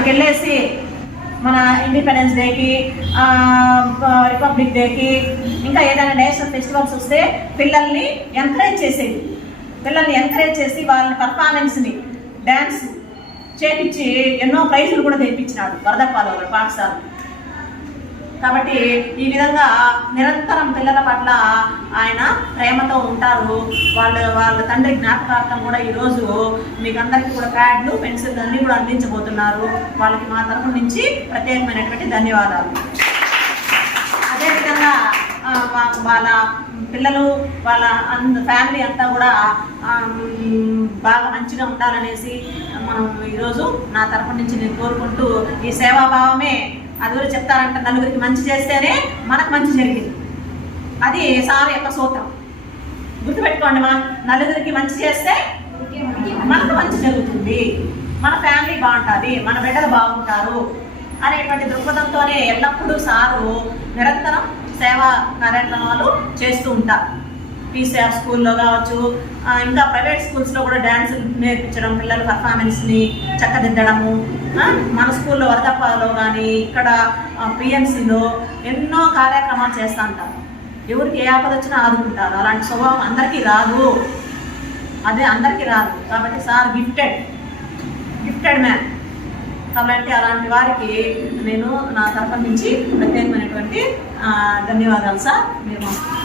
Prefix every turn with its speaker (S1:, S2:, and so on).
S1: అక్కడికి వెళ్ళేసి మన ఇండిపెండెన్స్ డేకి రిపబ్లిక్ డేకి ఇంకా ఏదైనా నేషనల్ ఫెస్టివల్స్ వస్తే పిల్లల్ని ఎంకరేజ్ చేసేది పిల్లల్ని ఎంకరేజ్ చేసి వాళ్ళ పర్ఫార్మెన్స్ని డ్యాన్స్ చేపించి ఎన్నో ప్రైజులు కూడా తెప్పించినాడు వరదప్పాలో పాఠశాల కాబట్టి ఈ విధంగా నిరంతరం పిల్లల పట్ల ఆయన ప్రేమతో ఉంటారు. వాళ్ళ వాళ్ళ తండ్రి జ్ఞాపకార్థం కూడా ఈరోజు మీకు అందరికీ కూడా ప్యాడ్లు పెన్సిల్ అన్నీ కూడా అందించబోతున్నారు. వాళ్ళకి మా తరఫు నుంచి ప్రత్యేకమైనటువంటి ధన్యవాదాలు. అదేవిధంగా వాళ్ళ పిల్లలు వాళ్ళ అంద ఫ్యామిలీ అంతా కూడా బాగా మంచిగా ఉండాలనేసి మనం ఈరోజు నా తరఫు నుంచి నేను కోరుకుంటూ ఈ సేవాభావమే అది కూడా చెప్తారంట నలుగురికి మంచి చేస్తేనే మనకు మంచి జరిగింది. అది సార్ యొక్క సూత్రం. గుర్తుపెట్టుకోండి మా నలుగురికి మంచి చేస్తే మనకు మంచి జరుగుతుంది. మన ఫ్యామిలీ బాగుంటుంది మన బిడ్డలు బాగుంటారు అనేటువంటి దృక్పథంతోనే ఎల్లప్పుడూ సారు నిరంతరం సేవా కార్యక్రమాలు చేస్తూ ఉంటారు. పీసీఆర్ స్కూల్లో కావచ్చు ఇంకా ప్రైవేట్ స్కూల్స్లో కూడా డ్యాన్స్ నేర్పించడం పిల్లల పర్ఫార్మెన్స్ని చక్కదిద్దడము మన స్కూల్లో వరదప్పలో కానీ ఇక్కడ పిఎంసీలో ఎన్నో కార్యక్రమాలు చేస్తూ ఉంటారు. ఎవరికి ఏ ఆపద వచ్చినా ఆదుకుంటారు. అలాంటి స్వభావం అందరికీ రాదు. అదే అందరికీ రాదు. కాబట్టి సార్ గిఫ్టెడ్ గిఫ్టెడ్ మ్యాన్ కాబట్టి అలాంటి వారికి నేను నా తరఫు నుంచి ప్రత్యేకమైనటువంటి ధన్యవాదాలు సార్. మీరు మాకు